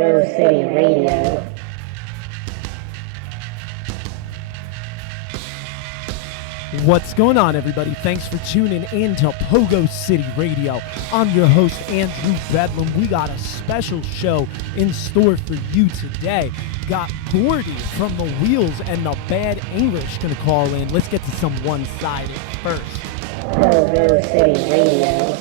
PoGo City Radio. What's going on, everybody? Thanks for tuning in to PoGo City Radio. I'm your host, Andrew Bedlam. We got a special show in store for you today. Got Gordy from the Wheelz and the Bad English going to call in. Let's get to some one-sided first. PoGo City Radio.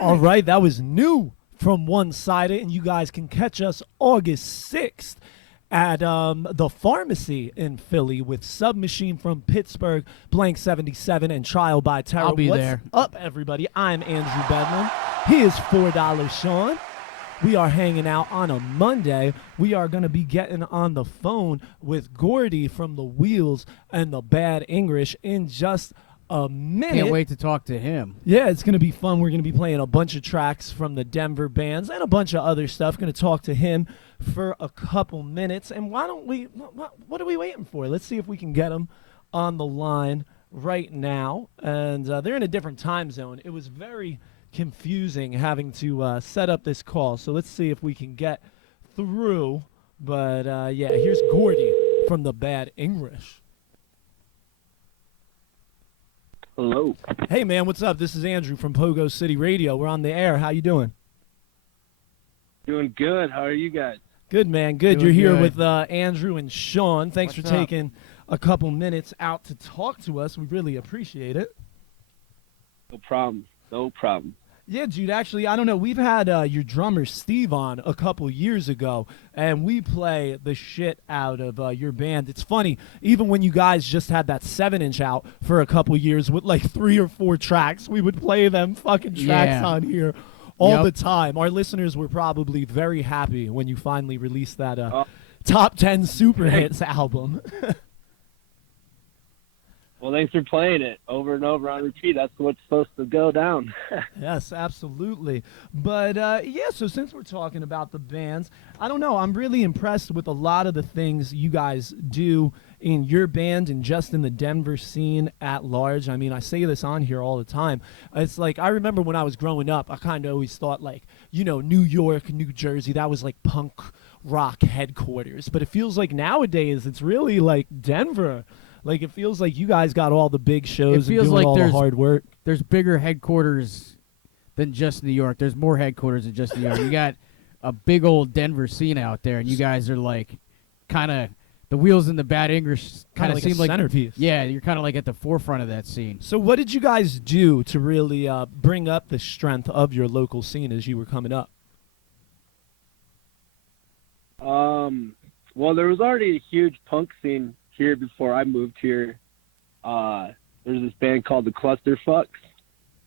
All right, that was new from One Sided, and you guys can catch us August 6th at the Pharmacy in Philly with Submachine from Pittsburgh, Blank 77, and Trial by Terror. I'll be What's there. up, everybody? I'm Andrew Bedlam. He is $4 Sean. We are hanging out on a Monday. We are going to be getting on the phone with Gordy from the Wheelz and the Bad English in just a minute. Can't wait to talk to him. Yeah, it's going to be fun. We're going to be playing a bunch of tracks from the Denver bands and a bunch of other stuff. Going to talk to him for a couple minutes. And why don't we, what are we waiting for? Let's see if we can get him on the line right now. And they're in a different time zone. It was very confusing having to set up this call. So let's see if we can get through. But yeah, here's Gordy from the Bad English. Hello. Hey, man, what's up? This is Andrew from PoGo City Radio. We're on the air. How you doing? Doing good. How are you guys? Good, man. Good. Doing You're here good. with Andrew and Sean. Thanks What's for up? taking a couple minutes out to talk to us. We really appreciate it. No problem. No problem. Yeah, dude, actually, I don't know. We've had your drummer, Steve, on a couple years ago, and we play the shit out of your band. It's funny, even when you guys just had that 7-inch out for a couple years with like 3 or 4 tracks, we would play them fucking tracks Yeah. on here all Yep. the time. Our listeners were probably very happy when you finally released that Top 10 Super Hits album. Well, thanks for playing it over and over on repeat. That's what's supposed to go down. Yes, absolutely. But, yeah, so since we're talking about the bands, I don't know. I'm really impressed with a lot of the things you guys do in your band and just in the Denver scene at large. I mean, I say this on here all the time. It's like, I remember when I was growing up, I kind of always thought, like, you know, New York, New Jersey, that was like punk rock headquarters. But it feels like nowadays it's really like Denver. Like, it feels like you guys got all the big shows and feels doing like all the there's- hard work. There's bigger headquarters than just New York. There's more headquarters than just New York. You got a big old Denver scene out there, and you guys are like kind of the Wheelz and the Bad English kind of like seem a like centerpiece. Yeah, you're kind of like at the forefront of that scene. So what did you guys do to really bring up the strength of your local scene as you were coming up? Well, there was already a huge punk scene here before I moved here. There's this band called the Clusterfucks,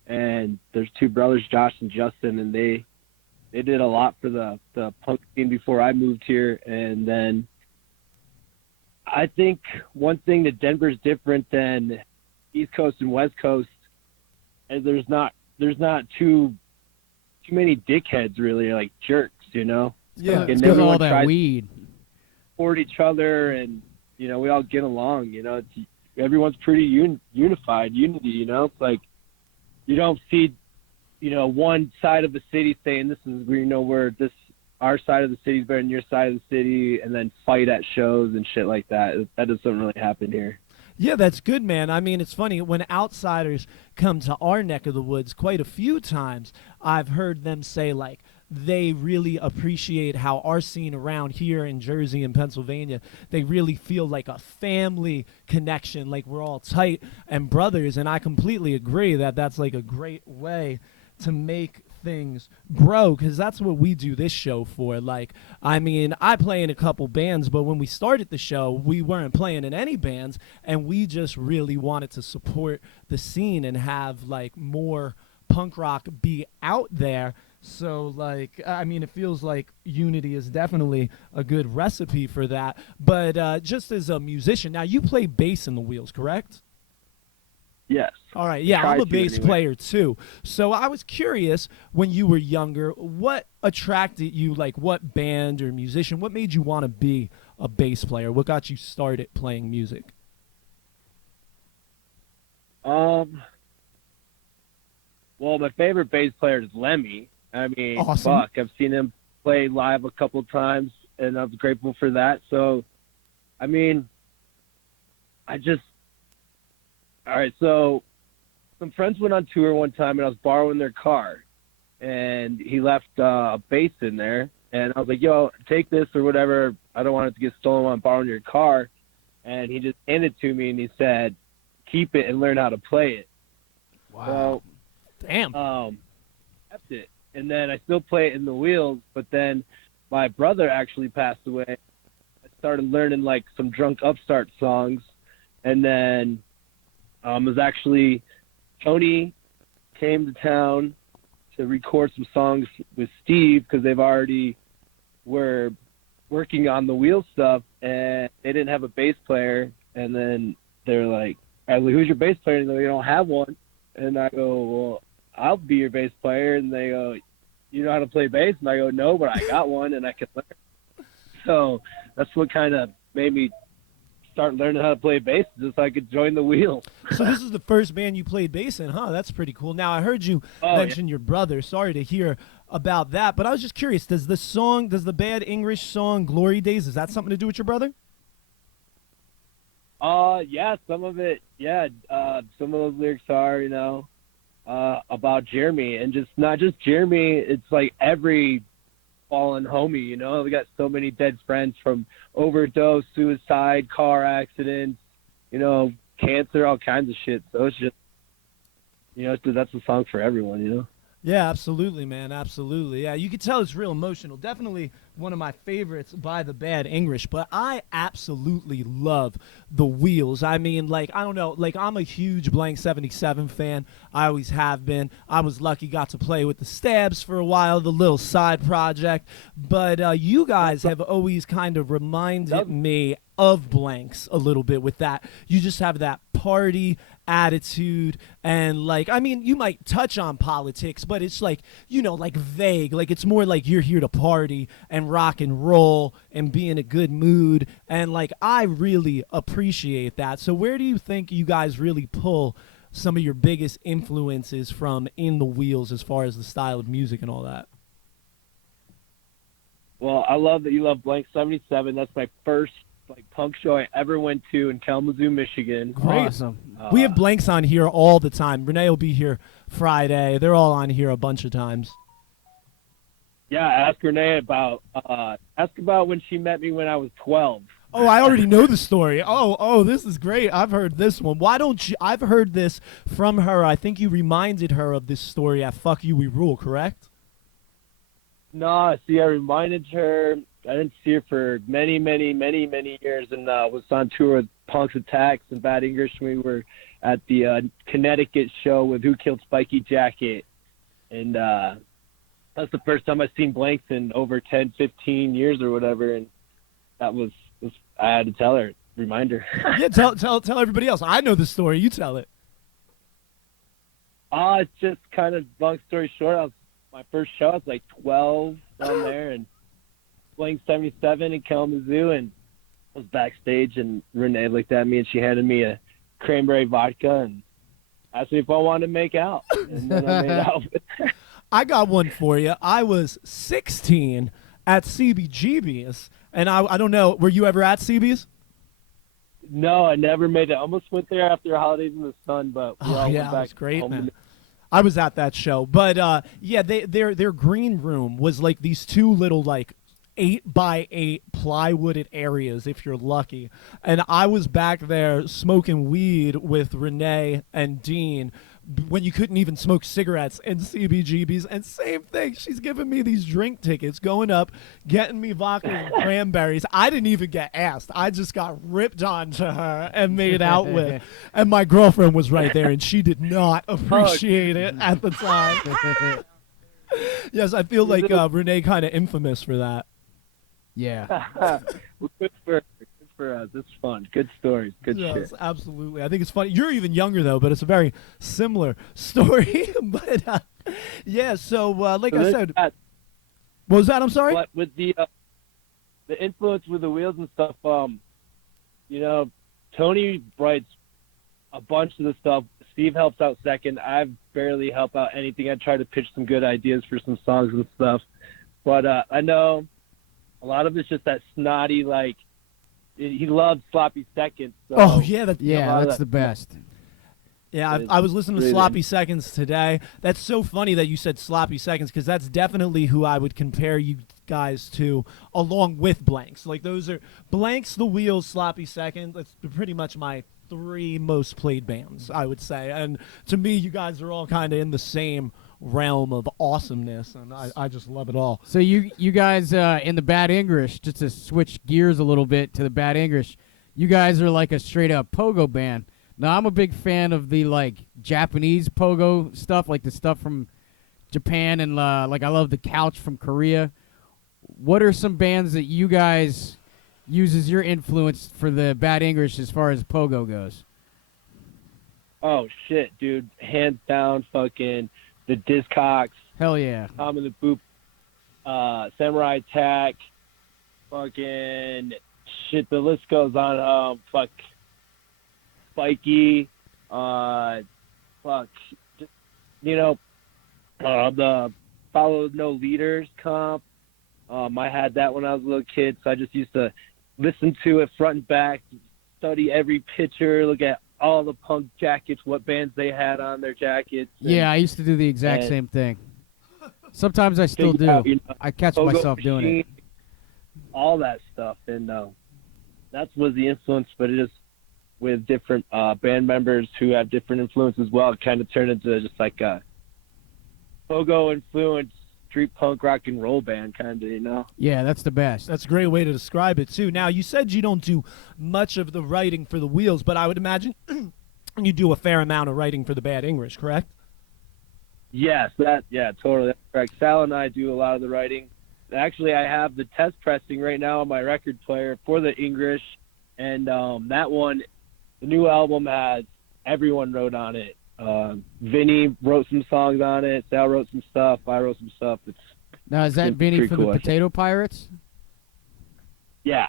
and there's 2 brothers, Josh and Justin, and they they did a lot for the punk scene before I moved here. And then I think one thing that Denver's different than East Coast and West Coast is there's not too many dickheads really, like jerks, you know. Yeah, Like, It's and because of all everyone that tries weed. to support each other, and you know we all get along. You know, everyone's pretty unity. You know, it's like you don't see, you know, one side of the city saying this is where our side of the city is better than your side of the city, and then fight at shows and shit like that. That doesn't really happen here. Yeah, that's good, man. I mean, it's funny when outsiders come to our neck of the woods. Quite a few times, I've heard them say like they really appreciate how our scene around here in Jersey and Pennsylvania. They really feel like a family connection, like we're all tight and brothers. And I completely agree that that's like a great way to make things grow, because that's what we do this show for. Like, I mean, I play in a couple bands, but when we started the show, we weren't playing in any bands, and we just really wanted to support the scene and have like more punk rock be out there. So like, I mean, it feels like unity is definitely a good recipe for that. But just as a musician, now you play bass in the Wheels, correct? Yes. All right, yeah, Try I'm a to, bass anyway. player too. So I was curious, when you were younger, what attracted you, like what band or musician, what made you want to be a bass player? What got you started playing music? Well, my favorite bass player is Lemmy. I mean, Awesome. fuck, I've seen him play live a couple times, and I was grateful for that. So, I mean, all right, so some friends went on tour one time, and I was borrowing their car, and he left a bass in there, and I was like, yo, take this or whatever. I don't want it to get stolen while I'm borrowing your car. And he just handed it to me, and he said, keep it and learn how to play it. Wow. Damn. Kept it. And then I still play it in the Wheels, but then my brother actually passed away. I started learning like some Drunk Upstart songs, and then it was actually Tony came to town to record some songs with Steve because they've already were working on the Wheel stuff, and they didn't have a bass player. And then they're like, I was like, who's your bass player? And they don't have one. And I go, well, I'll be your bass player. And they go, you know how to play bass? And I go, no, but I got one and I can learn. So that's what kind of made me start learning how to play bass, just so I could join the Wheel. So this is the first band you played bass in, huh? That's pretty cool. Now, I heard you mention your brother. Sorry to hear about that, but I was just curious, does the Bad English song Glory Days, is that something to do with your brother? Yeah, some of it, yeah. Some of those lyrics are, you know, about Jeremy, and just not just Jeremy, it's like every fallen homie, you know. We got so many dead friends from overdose, suicide, car accidents, you know, cancer, all kinds of shit. So it's just, you know, that's a song for everyone, you know. Yeah, absolutely, man. Absolutely. Yeah, you can tell it's real emotional. Definitely one of my favorites by the Bad English, but I absolutely love the Wheels. I mean, like, I don't know, like, I'm a huge Blank 77 fan. I always have been. I was lucky, got to play with the Stabs for a while, the little side project. But you guys have always kind of reminded me of Blanks a little bit with that. You just have that party attitude, and like, I mean, you might touch on politics, but it's like, you know, like vague. Like, it's more like you're here to party and rock and roll and be in a good mood, and like, I really appreciate that. So where do you think you guys really pull some of your biggest influences from in the Wheels as far as the style of music and all that? Well, I love that you love Blank 77. That's my first like punk show I ever went to in Kalamazoo, Michigan. Great. Awesome. We have Blanks on here all the time. Renee will be here Friday. They're all on here a bunch of times. Yeah, ask Renee about when she met me when I was 12. Oh, I already know the story. Oh, this is great. I've heard this one. Why don't you? I've heard this from her. I think you reminded her of this story at Fuck You We Rule, correct? No, see, I reminded her. I didn't see her for many, many, many, many years, and was on tour with Punks Attacks and Bad English. We were at the Connecticut show with Who Killed Spiky Jacket, and that's the first time I've seen blanks in over 10, 15 years or whatever, and that was I had to tell her, reminder. Yeah, tell everybody else. I know the story. You tell it. It's just kind of long story short. My first show, I was like 12 down there, and playing 77 in Kalamazoo, and I was backstage, and Renee looked at me, and she handed me a cranberry vodka and asked me if I wanted to make out, and then I made out with her. I got one for you. I was 16 at CBGB's, and I don't know, were you ever at CB's? No, I never made it. I almost went there after Holidays in the Sun, but we all Yeah, went it back was great, home. man. I was at that show, but yeah, their green room was like these two little like 8x8 plywooded areas, if you're lucky. And I was back there smoking weed with Renee and Dean when you couldn't even smoke cigarettes in CBGB's. And same thing, she's giving me these drink tickets, going up, getting me vodka and cranberries. I didn't even get asked. I just got ripped onto her and made out with. And my girlfriend was right there, and she did not appreciate it at the time. Yes, I feel like Renee kind of infamous for that. Yeah. Well, good for us. It's fun. Good stories. Good Yes, shit. absolutely. I think it's funny. You're even younger though, but it's a very similar story. But yeah, so like I said, what was that? I'm sorry. But with the influence with the Wheelz and stuff, Tony writes a bunch of the stuff. Steve helps out second. I barely help out anything. I try to pitch some good ideas for some songs and stuff. But I know a lot of it's just that snotty, like, he loves sloppy seconds. So, Oh yeah, That's the best. Yeah, I was listening to Sloppy Seconds today. That's so funny that you said Sloppy Seconds, because that's definitely who I would compare you guys to, along with Blanks. Like, those are Blanks, the Wheelz, Sloppy Seconds. That's pretty much my 3 most played bands, I would say. And to me, you guys are all kind of in the same realm of awesomeness, and I just love it all. So you guys in the Bad English, just to switch gears a little bit to the Bad English, you guys are like a straight up pogo band. Now I'm a big fan of the like Japanese pogo stuff, like the stuff from Japan, and like I love the couch from Korea. What are some bands that you guys use as your influence for the Bad English as far as pogo goes? Oh shit, dude! Hands down, fucking the Discogs, Hell yeah. Tom and the Boop, Samurai Attack, fucking shit. The list goes on. Spiky, the Follow No Leaders comp. I had that when I was a little kid, so I just used to listen to it front and back, study every picture, look at all the punk jackets, what bands they had on their jackets. Yeah, I used to do the exact same thing. Sometimes I still do. I catch Pogo myself doing it. All that stuff, and that was the influence, but it is with different band members who have different influence as well. It kind of turned into just like a pogo influence street punk rock and roll band, kind of, Yeah, that's the best. That's a great way to describe it, too. Now, you said you don't do much of the writing for the Wheelz, but I would imagine you do a fair amount of writing for the Bad English, correct? Yes, totally. That's correct. Sal and I do a lot of the writing. Actually, I have the test pressing right now on my record player for the English, and that one, the new album has everyone wrote on it. Vinny wrote some songs on it. Sal wrote some stuff. I wrote some stuff. Now, is that Vinny from cool, the Potato Pirates? Yeah.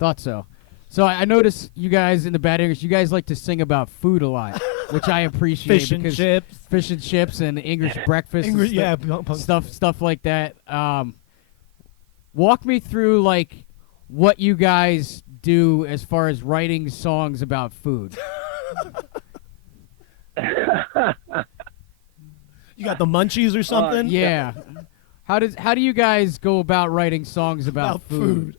Thought so. So I noticed you guys in the Bad English, you guys like to sing about food a lot, which I appreciate. Fish and because chips. Fish and chips and English breakfast. English, and stuff like that. Walk me through like what you guys do as far as writing songs about food. You got the munchies or something? Yeah. How do you guys go about writing songs about food?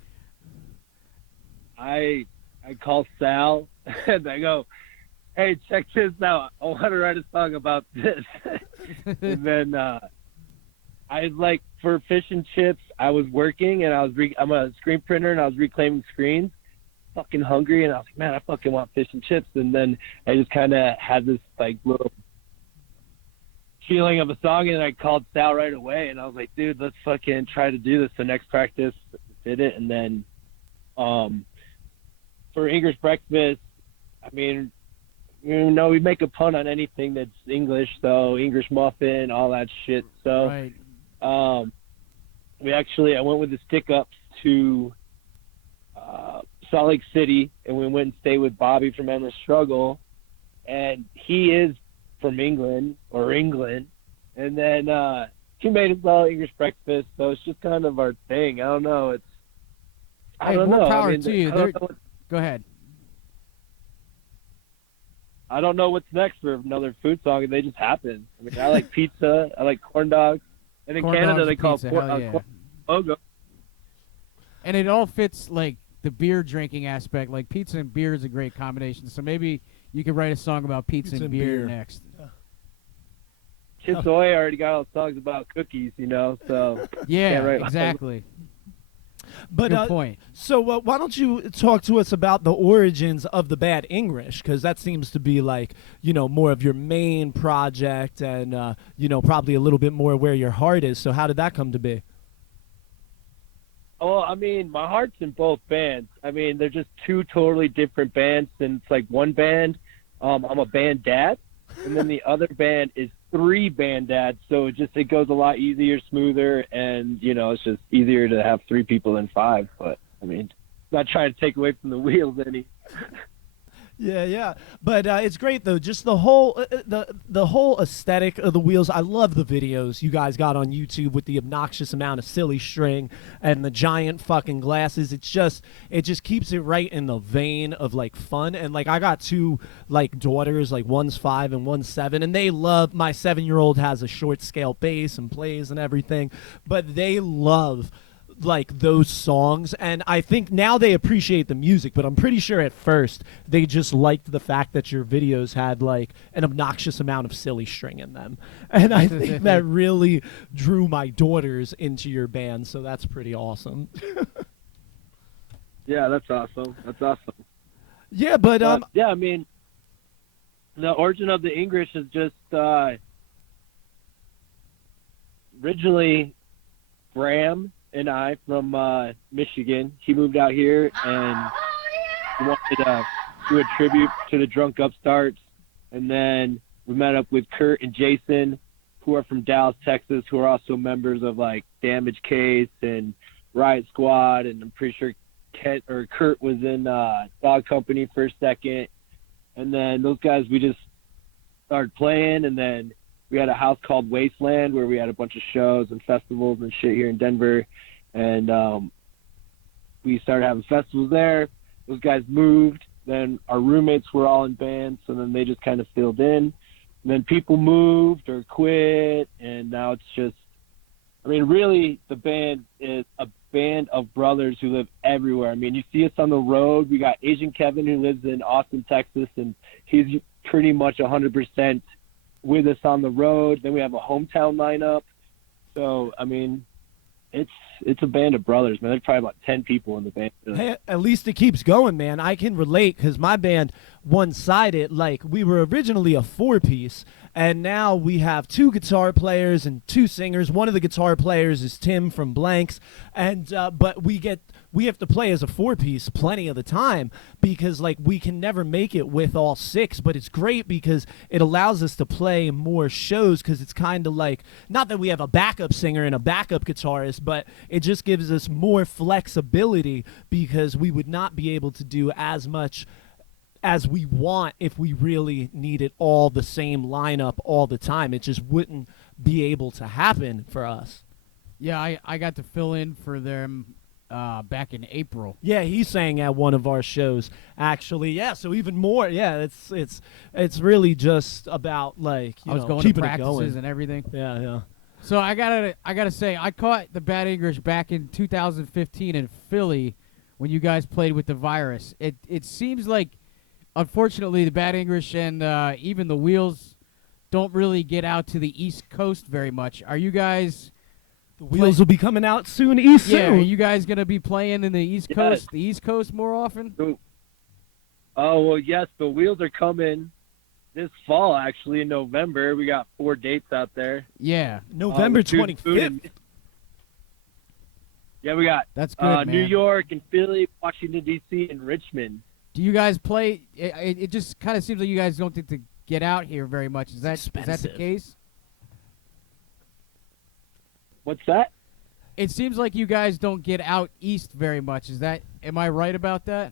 I call Sal and I go, hey, check this out. I want to write a song about this. And then I like for fish and chips, I was working and I'm a screen printer and I was reclaiming screens. Fucking hungry, and I was like, man, I fucking want fish and chips. And then I just kind of had this like little feeling of a song, and I called Sal right away, and I was like, dude, let's fucking try to do this. The next practice, did it, and then for English breakfast, I mean, you know, we make a pun on anything that's English, so English muffin, all that shit. So Right. I went with the stick ups to Salt Lake City, and we went and stayed with Bobby from Endless Struggle, and he is from England, and then he made us all English breakfast, so it's just kind of our thing. I don't know. I Hey, don't more know. power I mean, to you. I don't know Go ahead. I don't know what's next for another food song, and they just happen. I mean, I like pizza, I like corn dogs, and in Corn Canada dogs they and call pizza, corn hell yeah. PoGo. And it all fits like the beer drinking aspect. Like pizza and beer is a great combination. So maybe you could write a song about pizza and beer next. Chisoy already got all songs about cookies, you know. So Yeah, right. exactly. But Good point. So why don't you talk to us about the origins of the Bad English? Because that seems to be like, you know, more of your main project, and you know, probably a little bit more where your heart is. So how did that come to be? Well, I mean, my heart's in both bands. I mean, they're just two totally different bands, and it's like one band, I'm a band dad, and then the other band is 3 band dads, so it goes a lot easier, smoother, and, you know, it's just easier to have 3 people than 5, but, I mean, not trying to take away from the Wheels any. Yeah. But it's great though. Just the whole the whole aesthetic of the Wheels. I love the videos you guys got on YouTube with the obnoxious amount of silly string and the giant fucking glasses. It just keeps it right in the vein of like fun. And like I got 2 like daughters, like one's 5 and one's 7, and they love. My 7-year-old has a short scale bass and plays and everything, but they love like those songs, and I think now they appreciate the music, but I'm pretty sure at first they just liked the fact that your videos had like an obnoxious amount of silly string in them, and I think that really drew my daughters into your band, so that's pretty awesome. Yeah, that's awesome. Yeah, but yeah, I mean, the origin of the English is just originally Bram and I from Michigan. He moved out here and he wanted to do a tribute to the drunk upstarts. And then we met up with Kurt and Jason, who are from Dallas, Texas, who are also members of like Damage Case and Riot Squad. And I'm pretty sure Kurt was in Dog Company for a second. And then those guys, we just started playing, and then we had a house called Wasteland where we had a bunch of shows and festivals and shit here in Denver. And we started having festivals there. Those guys moved. Then our roommates were all in bands, so then they just kind of filled in. And then people moved or quit, and now it's just, I mean, really the band is a band of brothers who live everywhere. I mean, you see us on the road. We got Asian Kevin who lives in Austin, Texas, and he's pretty much 100% with us on the road. Then we have a hometown lineup. So, I mean, it's a band of brothers, man. There's probably about 10 people in the band. hey, at least it keeps going, man. I can relate because my band one-sided. Like, we were originally a 4-piece, and now we have 2 guitar players and 2 singers. One of the guitar players is Tim from Blanks, and but we have to play as a 4-piece plenty of the time because like we can never make it with all 6. But it's great because it allows us to play more shows, because it's kind of like, not that we have a backup singer and a backup guitarist, but it just gives us more flexibility, because we would not be able to do as much as we want if we really needed all the same lineup all the time. It just wouldn't be able to happen for us. Yeah, I got to fill in for them back in April. Yeah, he sang at one of our shows, actually. Yeah, so even more. Yeah, it's really just about like I was going to keeping it practices going. and everything. Yeah. So I gotta say, I caught the Bad English back in 2015 in Philly when you guys played with the Virus. It seems like, unfortunately, the Bad English and even the Wheels don't really get out to the East Coast very much. Are you guys? The Wheels will be coming out soon. East Yeah, are soon. you guys gonna be playing in the East Coast? The East Coast more often? Oh, well, yes, the Wheels are coming this fall, actually, in November. We got 4 dates out there. Yeah, November with food 25th. and- Yeah, we got that's good, man. New York and Philly, Washington, D.C., and Richmond. Do you guys play? It just kind of seems like you guys don't get to get out here very much. Is that the expensive. case? What's that? It seems like you guys don't get out east very much. Am I right about that?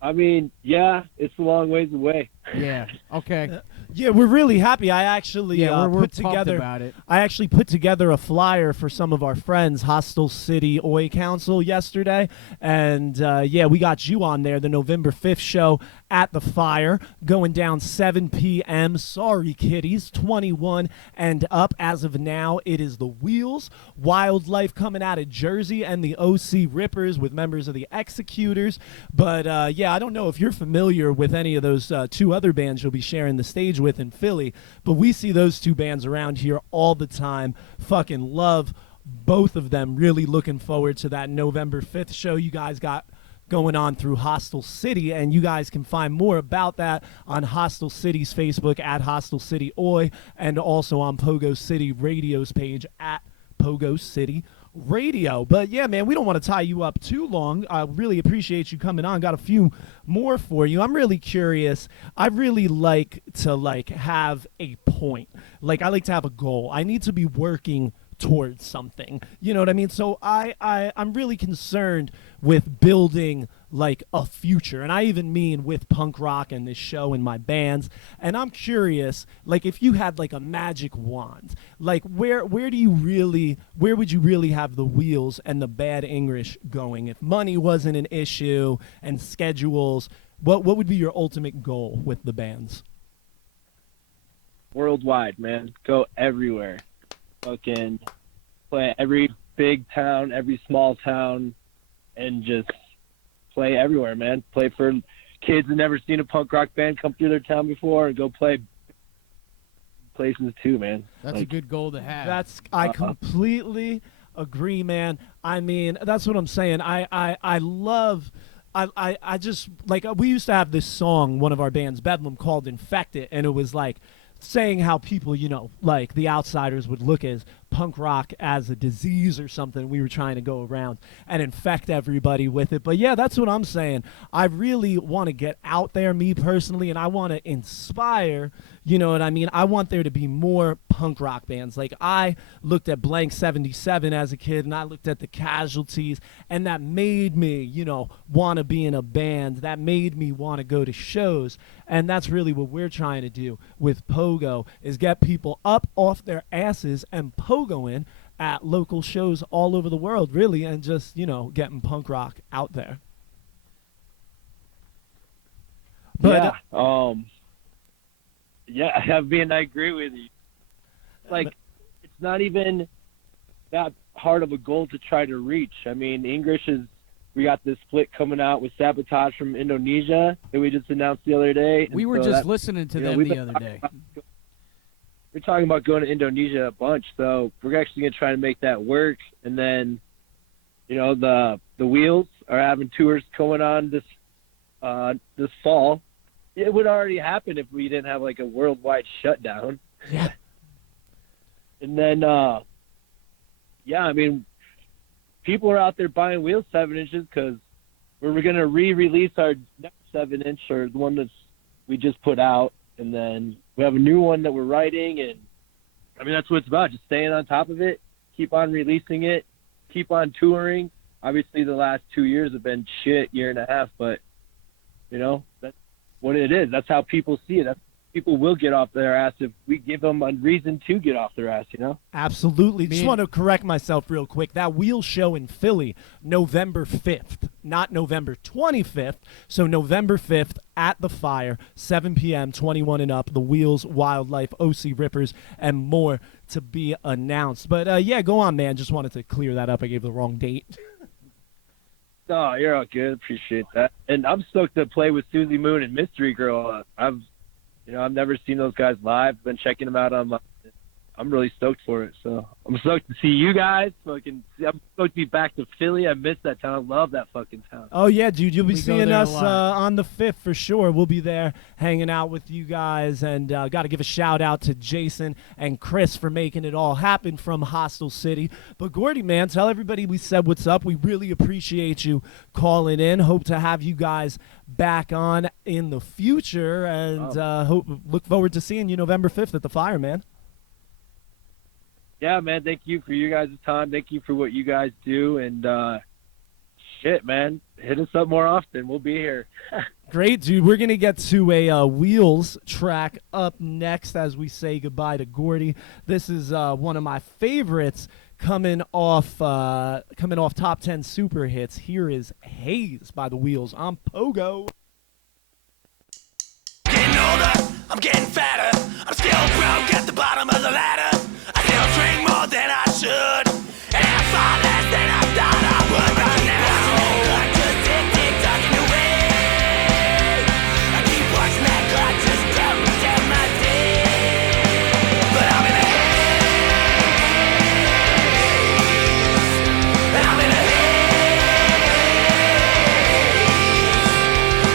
I mean, yeah, it's a long ways away. Yeah. Okay. Yeah, we're really happy. I actually Yeah, we're put pumped together. about it. I actually put together a flyer for some of our friends, Hostel City Oi Council, yesterday, and yeah, we got you on there. The November 5th show at the Fire, going down 7 p.m. Sorry, kiddies, 21 and up. As of now, it is the Wheelz, Wildlife coming out of Jersey, and the OC Rippers with members of the Executors. But yeah, I don't know if you're familiar with any of those two other bands you'll be sharing the stage with in Philly, but we see those two bands around here all the time. Fucking love both of them. Really looking forward to that November 5th show you guys got going on through Hostel City, and you guys can find more about that on Hostel City's Facebook at Hostel City Oi, and also on PoGo City Radio's page at PoGo City Radio. But yeah, man, we don't want to tie you up too long. I really appreciate you coming on. Got a few more for you. I'm really curious. I really like to have a point. I like to have a goal. I need to be working towards something. You know what I mean? So I'm really concerned with building a future, and I even mean with punk rock and this show and my bands. And I'm curious, if you had a magic wand, where would you really have the Wheelz and the Bad English going if money wasn't an issue and schedules? What would be your ultimate goal with the bands? Worldwide, man. Go everywhere. Fucking play every big town, every small town, and just play everywhere, man. Play for kids that never seen a punk rock band come through their town before, and go play places too, man. That's a good goal to have. I completely agree, man. I mean, that's what I'm saying. I love. I just we used to have this song, one of our bands, Bedlam, called "Infected," and it was saying how people, the outsiders would look as punk rock as a disease or something. We were trying to go around and infect everybody with it. But yeah, that's what I'm saying. I really want to get out there, me personally, and I want to inspire, you know what I mean? I want there to be more punk rock bands. I looked at Blank 77 as a kid, and I looked at the Casualties, and that made me, want to be in a band. That made me want to go to shows. And that's really what we're trying to do with PoGo, is get people up off their asses and PoGoing at local shows all over the world, really, and just, getting punk rock out there. But, yeah, I mean, I agree with you. It's not even that hard of a goal to try to reach. I mean, we got this split coming out with Sabotage from Indonesia that we just announced the other day. We were just listening to them the other day. We're talking about going to Indonesia a bunch, so we're actually going to try to make that work. And then, the Wheelz are having tours going on this fall. It would already happen if we didn't have a worldwide shutdown. Yeah. And then, yeah, I mean, people are out there buying Wheelz 7-inches because we're going to re-release our next 7-inch, or the one we just put out, and then we have a new one that we're writing, and I mean, that's what it's about, just staying on top of it, keep on releasing it, keep on touring. Obviously, the last 2 years have been shit, year and a half, but, that's what it is. That's how people see it. People will get off their ass if we give them a reason to get off their ass, Absolutely. Just want to correct myself real quick. That Wheelz show in Philly, November 5th, not November 25th. So November 5th at the Fire, 7 p.m., 21 and up, the Wheelz, Wildlife, OC Rippers, and more to be announced. But yeah, go on, man. Just wanted to clear that up. I gave the wrong date. Oh, you're all good. Appreciate that. And I'm stoked to play with Susie Moon and Mystery Girl. I've never seen those guys live. Been checking them out online. I'm really stoked for it. So I'm stoked to see you guys. I'm stoked to be back to Philly. I miss that town. I love that fucking town. Oh, yeah, dude. You'll be We go seeing there a us lot. on the 5th for sure. We'll be there hanging out with you guys. And got to give a shout out to Jason and Chris for making it all happen from Hostel City. But, Gordy, man, tell everybody we said what's up. We really appreciate you calling in. Hope to have you guys back on in the future. And look forward to seeing you November 5th at the Fire, man. Yeah, man. Thank you for your guys' time. Thank you for what you guys do. And shit, man, hit us up more often. We'll be here. Great, dude. We're going to get to a Wheelz track up next as we say goodbye to Gordy. This is one of my favorites coming off Top 10 Super Hits. Here is Haze by the Wheelz on PoGo. Getting older, I'm getting fatter. I'm still broke at the bottom of the ladder. I still drink more than I should, and I far less than I thought I would right now. I just tick-tock-ing away. I keep watching that clock just counting down my days. But I'm in a haze. I'm in a haze.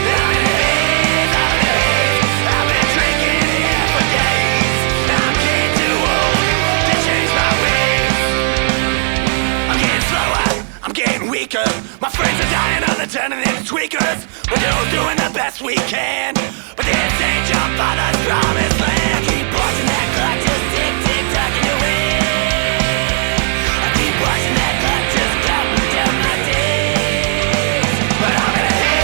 I'm in a haze. I've been drinking here for days. I'm getting too old to change my ways. I'm getting slower, I'm getting weaker. My friends are dying on the turning into tweakers. We're still doing the best we can, but this ain't your father's promised land. I keep watching that clock just tick-tock-ing away. I keep watching that clock just counting down my days. But I'm in a haze.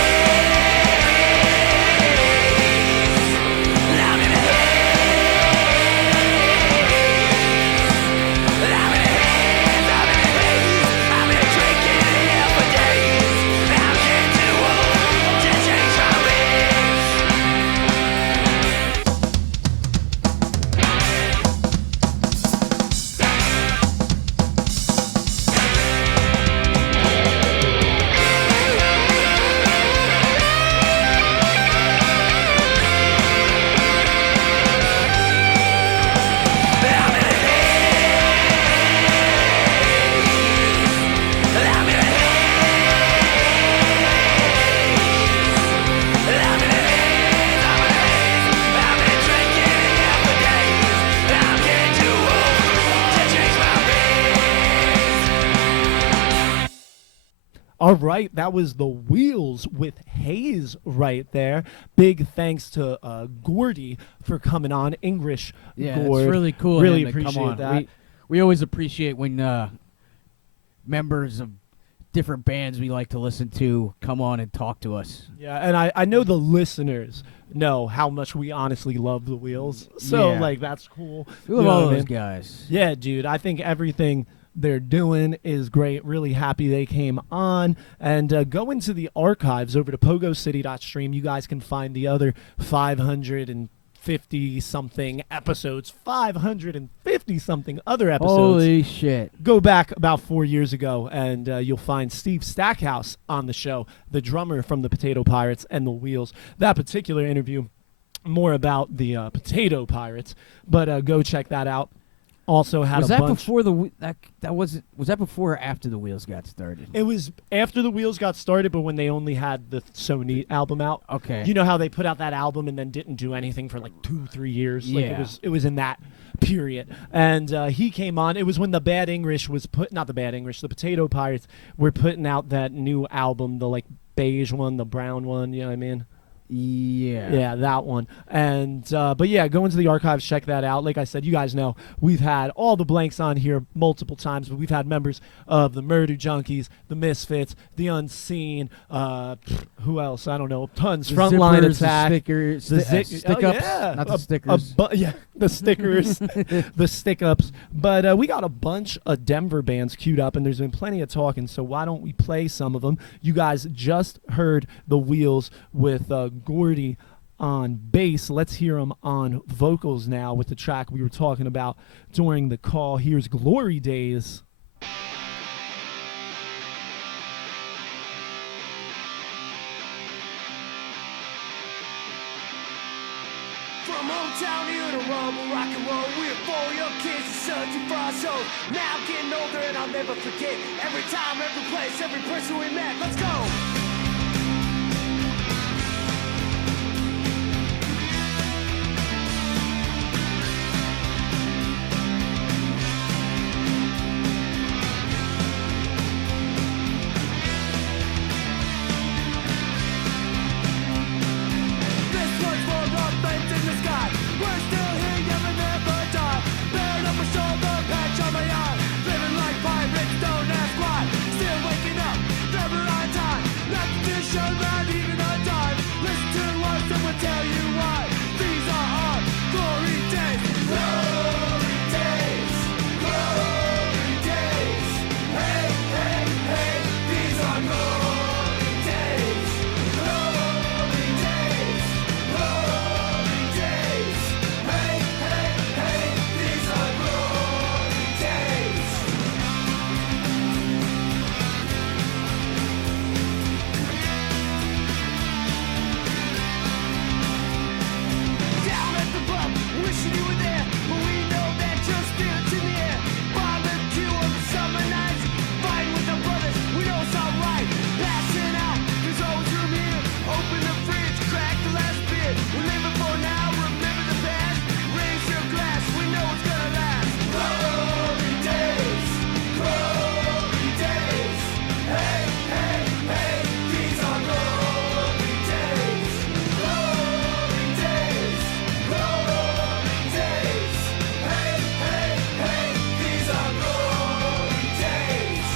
I'm in a haze. I'm in a haze. I'm in a haze. I've been drinking here for days. I'm getting too old to change my ways. I'm in a haze. I'm in a haze. I'm in a haze. I'm in a haze. I've been drinking here for days. I'm getting too old to change my ways. All right, that was the Wheelz with Haze right there. Big thanks to Gordy for coming on. English Yeah, Gord. it's really cool. of Really him to come appreciate on. that. We always appreciate when members of different bands we like to listen to come on and talk to us. Yeah, and I know the listeners know how much we honestly love the Wheelz. So, Yeah. like, that's cool. We love You know all what I those mean? guys. Yeah, dude. I think everything they're doing is great. Really happy they came on. And go into the archives over to pogocity.stream. You guys can find the other 550-something episodes. 550-something other episodes. Holy shit. Go back about 4 years ago, and you'll find Steve Stackhouse on the show, the drummer from the Potato Pirates and the Wheelz. That particular interview, more about the Potato Pirates, but go check that out. Also had Was a that bunch. before that wasn't was that before or after the Wheels got started? It was after the Wheelz got started, but when they only had the So Neat album out. Okay. You know how they put out that album and then didn't do anything for like 2-3 years. Like Yeah. it was in that period. And he came on. It was when the Bad English was not the Bad English, the Potato Pirates were putting out that new album, the like beige one, the brown one. You know what I mean? Yeah. Yeah, that one. And but yeah, go into the archives, check that out. Like I said, you guys know we've had all the blanks on here multiple times, but we've had members of the Murder Junkies, the Misfits, the Unseen, who else? I don't know, tons. The Frontline zippers, Attack, the stickers, the the zi- stick oh, ups, yeah. not the stickers. Yeah, the stickers, the stick ups. But we got a bunch of Denver bands queued up, and there's been plenty of talking. So why don't we play some of them? You guys just heard the Wheelz with Gordy on bass. Let's hear him on vocals now with the track we were talking about during the call. Here's Glory Days. From Old Town here to Rumble rock and roll. We're for your kids and sons and for our souls. Now I'm getting older and I'll never forget. Every time, every place, every person we met. Let's go! We're still here, yeah, we never die. Bearing up my shoulder, patch on my eye. Living like pirates, don't ask why. Still waking up, never on time. Nothing to show, not even on time. Listen to us and we'll tell you why. These are our glory days. Glory days. Glory days. Hey, hey, hey. These are glory days. Glory days. Glory days. Hey, hey, hey, these are glory days. Down at the pub, wishing you were there, but we know that your spirit's in the air. Barbecue on the summer nights, fighting with our brothers, we know it's alright. Passing out, there's always room here. Open the fridge, crack the last beer. We're living for now, remember the past. Raise your glass, we know it's gonna last. Glory days, glory days. Hey, hey, hey, these are glory days. Glory days, glory days. Hey, hey, hey, these are glory days.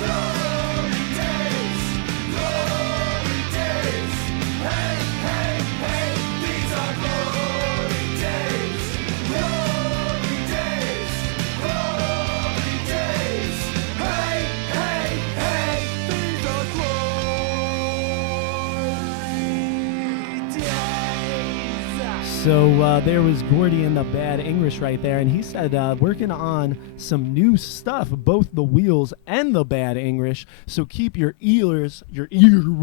Glory days, glory days. Hey, hey, hey, these are glory days. Glory days, glory days. Hey, hey, hey, these are glory days. So there was Gordy and the Bad English right there, and he said working on some new stuff, both the Wheelz and the Bad English. So keep your ears, English,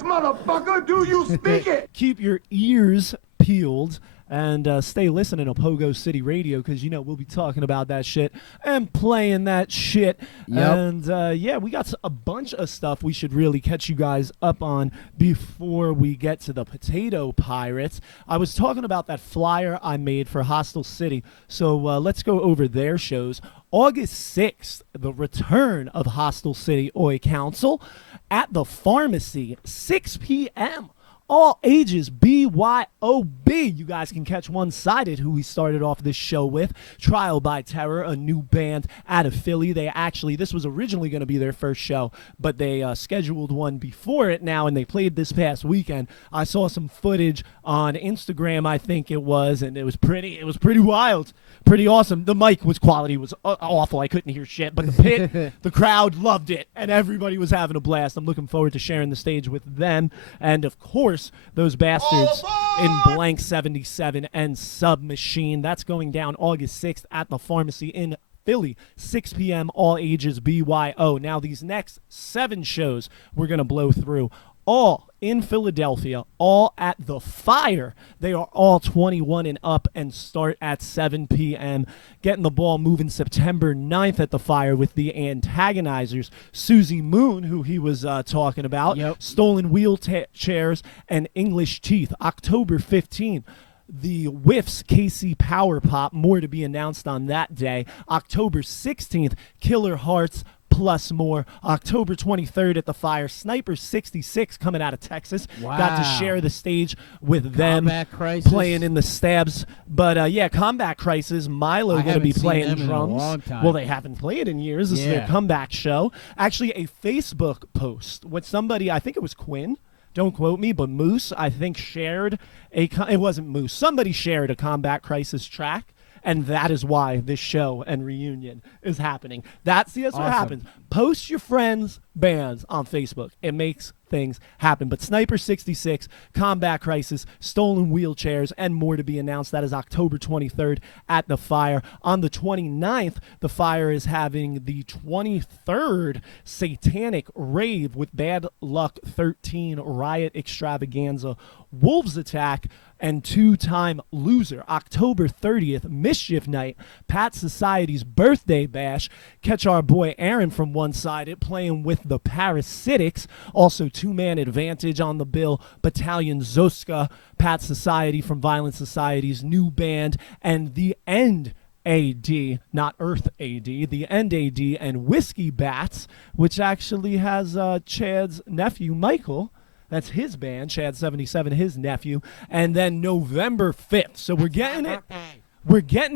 motherfucker, do you speak it? keep your ears peeled. And stay listening to PoGo City Radio, because, you know, we'll be talking about that shit and playing that shit. Yep. And, yeah, we got a bunch of stuff we should really catch you guys up on before we get to the Potato Pirates. I was talking about that flyer I made for Hostel City, so let's go over their shows. August 6th, the return of Hostel City Oi Council at the Pharmacy, 6 p.m. All ages, BYOB. You guys can catch One-Sided, who we started off this show with. Trial by Terror, a new band out of Philly. This was originally going to be their first show, but they scheduled one before it now, and they played this past weekend. I saw some footage on Instagram, I think it was, and it was pretty wild. Pretty awesome. The mic quality was awful. I couldn't hear shit, but the pit, the crowd loved it, and everybody was having a blast. I'm looking forward to sharing the stage with them, and of course, those bastards in Blank 77 and Submachine. That's going down August 6th at the Pharmacy in Philly, 6 p.m. All ages, BYO. Now, these next 7 shows we're going to blow through, all in Philadelphia, all at the Fire. They are all 21 and up and start at 7 p.m. Getting the ball moving September 9th at the Fire with the Antagonizers, Susie Moon, who he was talking about, Yep. Stolen Wheelchairs, and English Teeth. October 15th. The Whiffs, KC Power Pop, more to be announced on that day. October 16th, Killer Hearts, plus more. October 23rd at the Fire, Sniper 66 coming out of Texas. Wow. Got to share the stage with them. Combat Crisis. Playing in the Stabs. But yeah, Combat Crisis, Milo I going to be haven't seen playing them in a drums. long time. Well, they haven't played in years. This is their Yeah. comeback show. Actually, a Facebook post with somebody, I think it was Quinn. Don't quote me, but Moose, I think, shared it wasn't Moose. Somebody shared a Combat Crisis track, And that is why this show and reunion is happening. That's what Awesome. happens. Post your friends' bands on Facebook. It makes things happen. But Sniper 66, Combat Crisis, Stolen Wheelchairs, and more to be announced. That is October 23rd at the Fire. On the 29th, the Fire is having the 23rd Satanic Rave with Bad Luck 13 Riot Extravaganza, Wolves Attack, and two-time loser. October 30th, Mischief Night, Pat Society's birthday bash. Catch our boy Aaron from One Sided playing with the Parasitics. Also, two-man advantage on the bill, Battalion Zoska, Pat Society from Violent Society's new band, and the End AD, not Earth AD, the End AD and Whiskey Bats, which actually has Chad's nephew, Michael. That's his band, Chad 77, his nephew. And then November 5th. So we're getting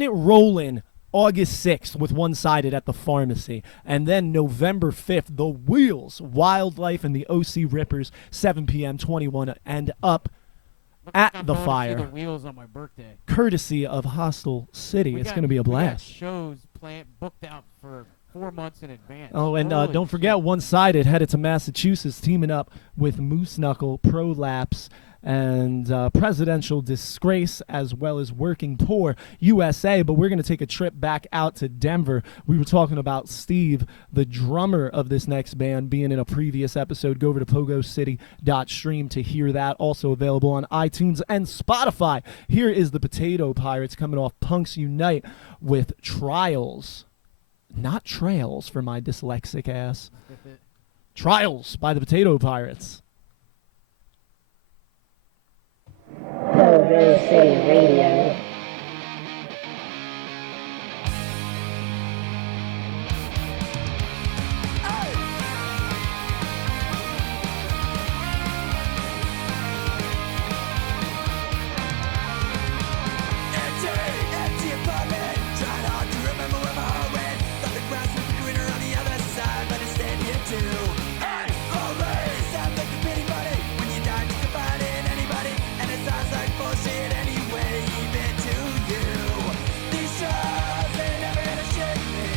it rolling August 6th with One Sided at the Pharmacy. And then November 5th, the Wheelz, Wildlife, and the OC Rippers, 7 p.m., 21 and up at the Fire. The Wheelz on my birthday. Courtesy of Hostel City. It's going to be a blast. We got shows booked out for 4 months in advance. Oh, and Holy don't forget, shit. One Sided headed to Massachusetts, teaming up with Moose Knuckle, Prolapse, and Presidential Disgrace, as well as Working Poor USA. But we're going to take a trip back out to Denver. We were talking about Steve, the drummer of this next band, being in a previous episode. Go over to pogocity.stream to hear that. Also available on iTunes and Spotify. Here is the Potato Pirates coming off Punks Unite with Trials. Not Trails for my dyslexic ass. Trials by the Potato Pirates. PoGo City Radio. Empty apartment, trying hard to remember where my heart went. Thought the grass would be greener on the other side, but it's stayed here too. Hey, always sounds like a pity party when you die to confide in anybody, and it sounds like bullshit anyway, even to you. These shows ain't never gonna shake me,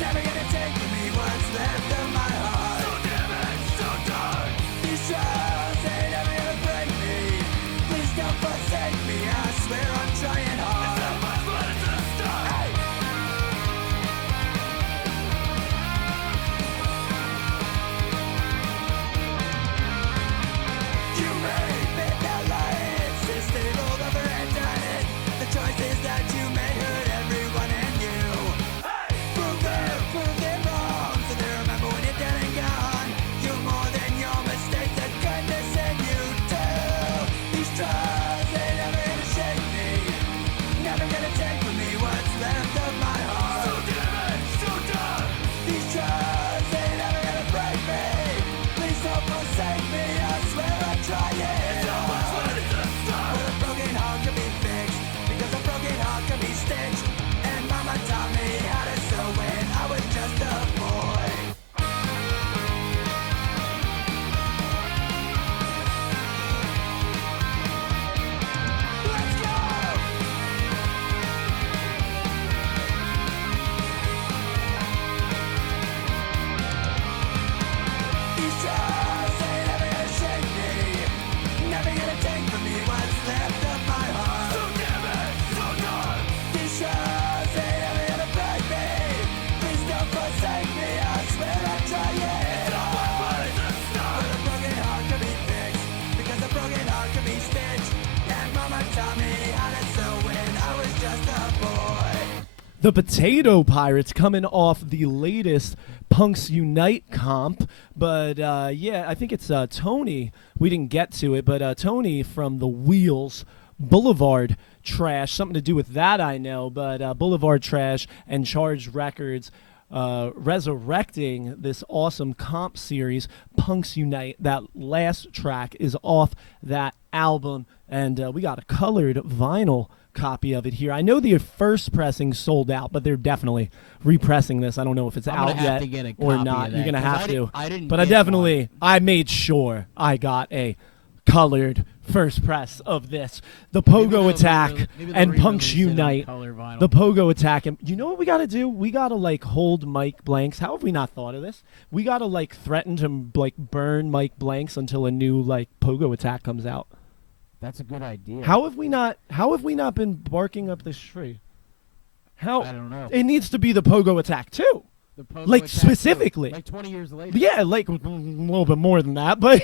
never gonna take from me what's left of my heart. So damn it, so dark. These shows ain't never gonna break me. Please don't forsake me. I swear I'm trying hard. It's not much, but it's a start. Hey. You made midnight lights, this stable over and done it. The choices that you made hurt everyone and you. Hey. Prove them wrong, so they remember when you're dead and gone. You're more than your mistakes, that goodness in you too. These trials ain't never gonna shake me, never gonna take from me what's left of my heart. So damn it, so dark. These trials ain't never gonna break me. Please don't forsake me, I swear I'm trying. It's not much, but it's a start. But a broken heart can be fixed, because a broken heart can be stitched. And mama taught me how to sew when I was just a boy. Let's go! These trials ain't never gonna shake me, never gonna take from me what's left of my heart. So damn it, so dark. These trials ain't never gonna break me. Please don't forsake me, I swear I'm trying. It's not one, but it's a start. But a broken heart can be fixed, because a broken heart can be stitched. And mama taught me how to sew when I was just a boy. The Potato Pirates coming off the latest Punks Unite comp. But, yeah, I think it's Tony. We didn't get to it, but Tony from the Wheelz, Boulevard Trash. Something to do with that, I know. But Boulevard Trash and Charged Records resurrecting this awesome comp series, Punks Unite. That last track is off that album. And we got a colored vinyl copy of it here. I know the first pressing sold out, but they're definitely repressing this. I don't know if it's I'm gonna out have yet to get a or copy not. of You're that, gonna 'cause have I to. didn't- I didn't But I get definitely, one. I made sure I got a colored first press of this. The Pogo Attack and Punks Unite final. The pogo attack. And you know what we got to do? We got to like hold Mike Blanks. How have we not thought of this? We got to like threaten to like burn Mike Blanks until a new like pogo attack comes out. That's a good idea. How have we not been barking up this tree? How? I don't know. It needs to be the pogo attack too. The Pogo Like, attack, specifically. like 20 years later. Yeah, like a little bit more than that, but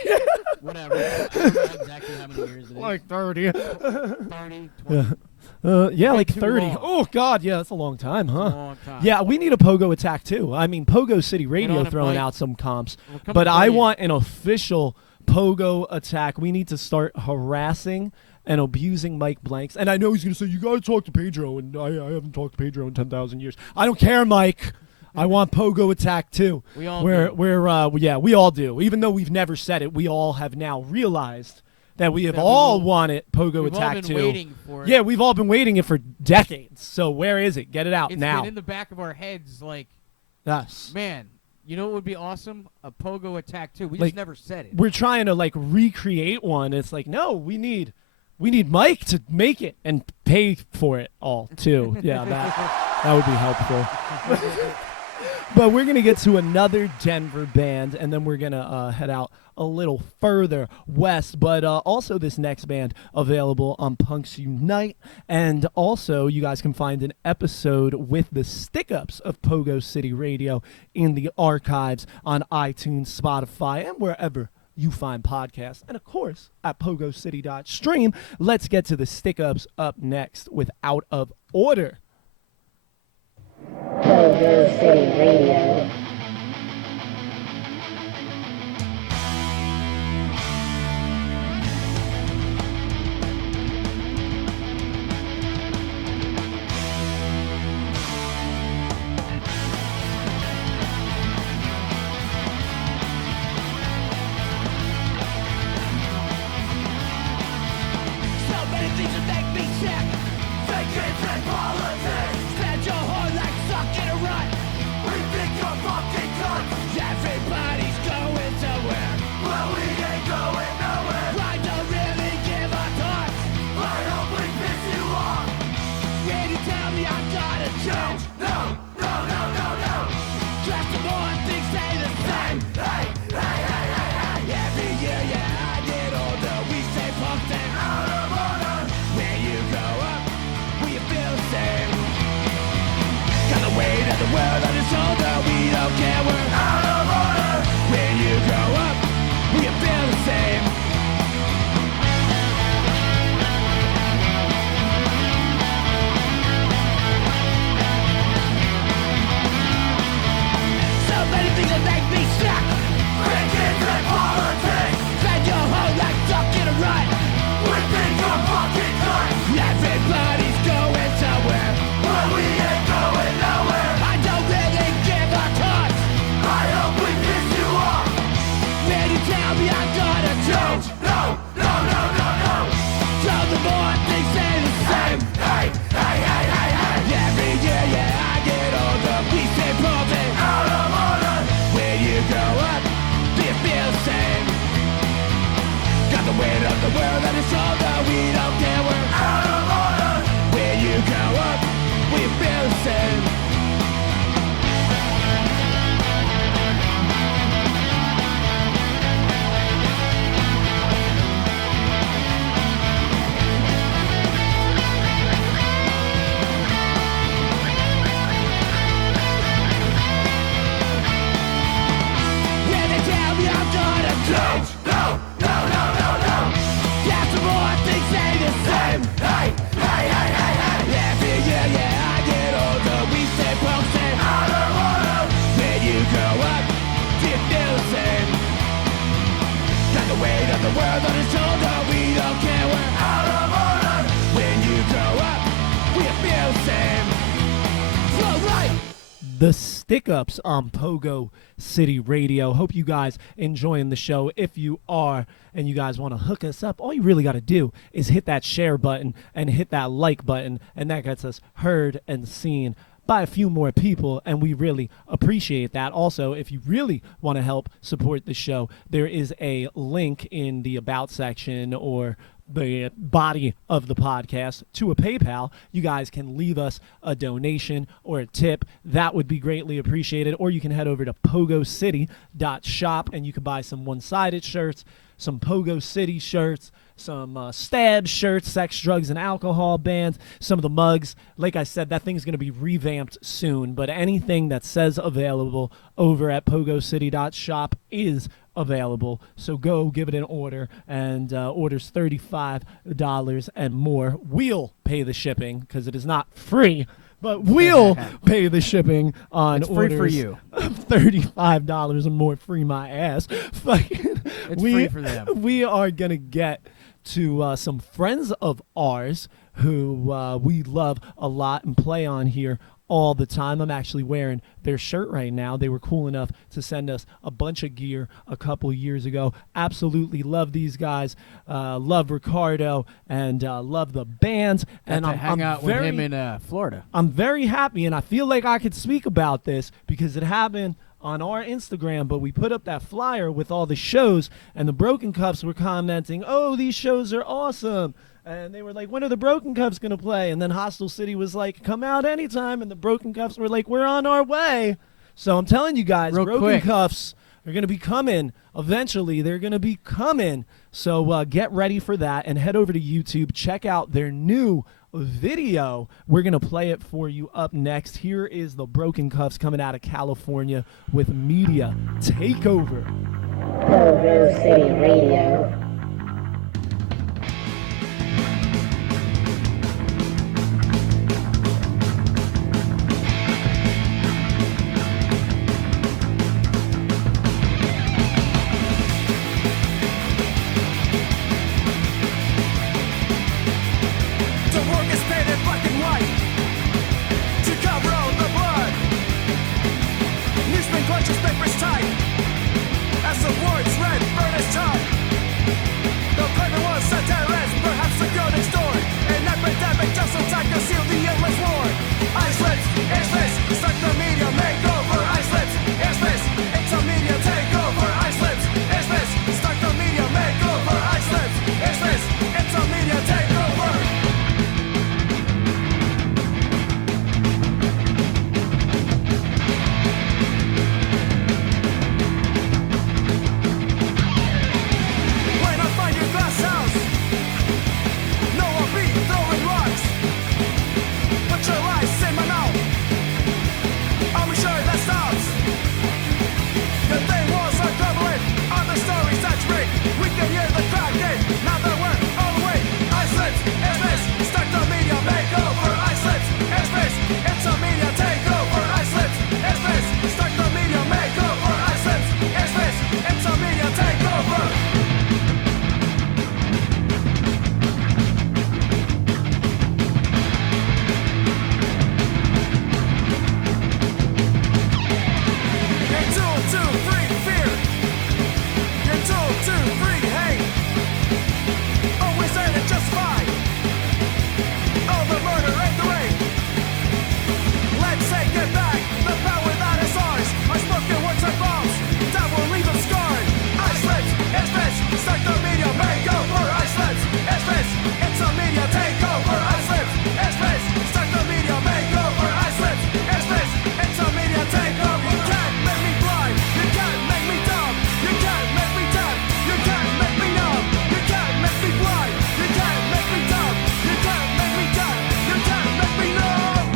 Whatever. I don't know exactly how many years it is. like 30. 30, 20. Yeah, like too 30. long. Oh God, yeah, that's a long time, huh? A long time. Yeah, we need a pogo attack too. I mean, Pogo City Radio on it, throwing Mike. out some comps, Well, come but and I play it. want an official pogo attack. We need to start harassing and abusing Mike Blanks. And I know he's gonna say you gotta talk to Pedro, and I haven't talked to Pedro in 10,000 years. I don't care, Mike. I want pogo attack too. We all do. Yeah, we all do. Even though we've never said it, we all have now realized that we have That we all will- wanted pogo We've all attack been too. waiting for it. Yeah, we've all been waiting it for decades. So where is it? Get it out It's now. been in the back of our heads like, Yes. man, you know what would be awesome? A pogo attack too. We Like, just never said it. We're trying to like recreate one. It's like, no, we need Mike to make it and pay for it all too. Yeah, that would be helpful. But we're going to get to another Denver band, and then we're going to head out a little further west. But also this next band available on Punks Unite. And also you guys can find an episode with the stick-ups of Pogo City Radio in the archives on iTunes, Spotify, and wherever you find podcasts. And, of course, at pogocity.stream. Let's get to the stick-ups up next with Out of Order. Pogo City Radio. So many things that make me sick. Fake games and politics. Spend your whole life stuck in a rut. We think you're fucking done. Everybody's going somewhere. Well, we ain't going nowhere. I don't really give a thought. I hope we piss you off. Can you tell me I gotta change? No, no, no, no, no. Just the more things stay the same. Hey, hey, hey, hey, hey. Every year, yeah, I get older. We stay punked and out of order. When you grow up, will you feel the same? Got the weight of the world on your shoulder. We don't care, we're out of order. When you grow up, will you feel the same? So many things that make me sick. Crickets and politics. Spend your whole life stuck in a rut. We think you're fucking done. Everybody's going somewhere. But we ain't going nowhere. I don't really give a toss. I hope we piss you off. Can you tell me I gotta change? No, no, no, no, no. So the more things stay the same. Hey, hey, hey, hey, hey. Every year, yeah, I get older. We stay moving out of order. When you grow up, do you feel the same? Got the weight of the world on your shoulder. We don't care, we're out of order. When you grow up, we feel the same. When they tell me I'm gonna change, no, no, no, no, no. Yes, the more things stay the same. Hey, hey, hey, hey, hey. Every year, yeah, I get older. We stay punked and out of order. When you grow up, do you feel the same? Got the weight of the world on your shoulder. We don't care, we're out of order. When you grow up, we feel the same. So right. The stick-ups on Pogo City Radio. Hope you guys enjoying the show. If you are and you guys want to hook us up, all you really got to do is hit that share button and hit that like button, and that gets us heard and seen by a few more people, and we really appreciate that. Also, if you really want to help support the show, there is a link in the About section or the body of the podcast to a PayPal, you guys can leave us a donation or a tip. That would be greatly appreciated. Or you can head over to pogocity.shop and you can buy some one-sided shirts, some Pogo City shirts, some stab shirts, sex, drugs, and alcohol bands, some of the mugs. Like I said, that thing's going to be revamped soon, but anything that says available over at pogocity.shop is available. So go give it an order, and orders $35 and more. We'll pay the shipping because it is not free, but we'll pay the shipping on It's free orders for you. of $35 or more. Free my ass. Fucking, It's free for them. We are going to get to some friends of ours who we love a lot and play on here all the time. I'm actually wearing their shirt right now. They were cool enough to send us a bunch of gear a couple years ago. Absolutely love these guys. Love Ricardo and love the bands. And I'm hang out with him in Florida. I'm very happy, and I feel like I could speak about this because it happened on our Instagram, but we put up that flyer with all the shows, and the Broken Cuffs were commenting, "Oh, these shows are awesome." And they were like, "When are the Broken Cuffs going to play?" And then Hostile City was like, "Come out anytime." And the Broken Cuffs were like, "We're on our way." So I'm telling you guys, Real Broken quick. Cuffs are going to be coming. Eventually, they're going to be coming. So get ready for that and head over to YouTube. Check out their new video. We're going to play it for you up next. Here is the Broken Cuffs coming out of California with Media Takeover. Pogo City Radio. The work is painted black and white to cover all the blood. Newsprint clutches papers tight as the words read burn his tongue. The paper was a terrorist, perhaps a girl next door. An epidemic just in time to seal the endless war. Ice lips, airspace, start the media makeover. Ice lips, airspace, it's a media takeover. Ice lips, airspace, start the media makeover. Ice lips, airspace, it's a media takeover. When I find your glass house, no I'll be throwing rocks. Put your lies in my mouth, I'll be sure that stops. The day walls are crumbling, other stories that's break. We can hear the crowd get, now that we're all the way. Ice lips, airspace, start the media makeover. Ice lips, airspace, it's a media takeover. Ice lips, airspace, start the media makeover. Ice lips, airspace, it's a media takeover. You're 2, 2, 3, fear. You're 2, 2, 3, hate. Always earn it just fine. All the murder and the rape. Let's take it back. The power that is ours. Our spoken words are bombs that will leave us scarred. Ice lips, airspace, start the media makeover. Ice lips, airspace, it's a media takeover. Ice lips, airspace, start the media makeover. Ice lips, airspace, it's a media takeover. You can't make me blind. You can't make me dumb. You can't make me deaf. You can't make me numb. You can't make me blind. You can't make me dumb. You can't make me deaf. You can't make me numb.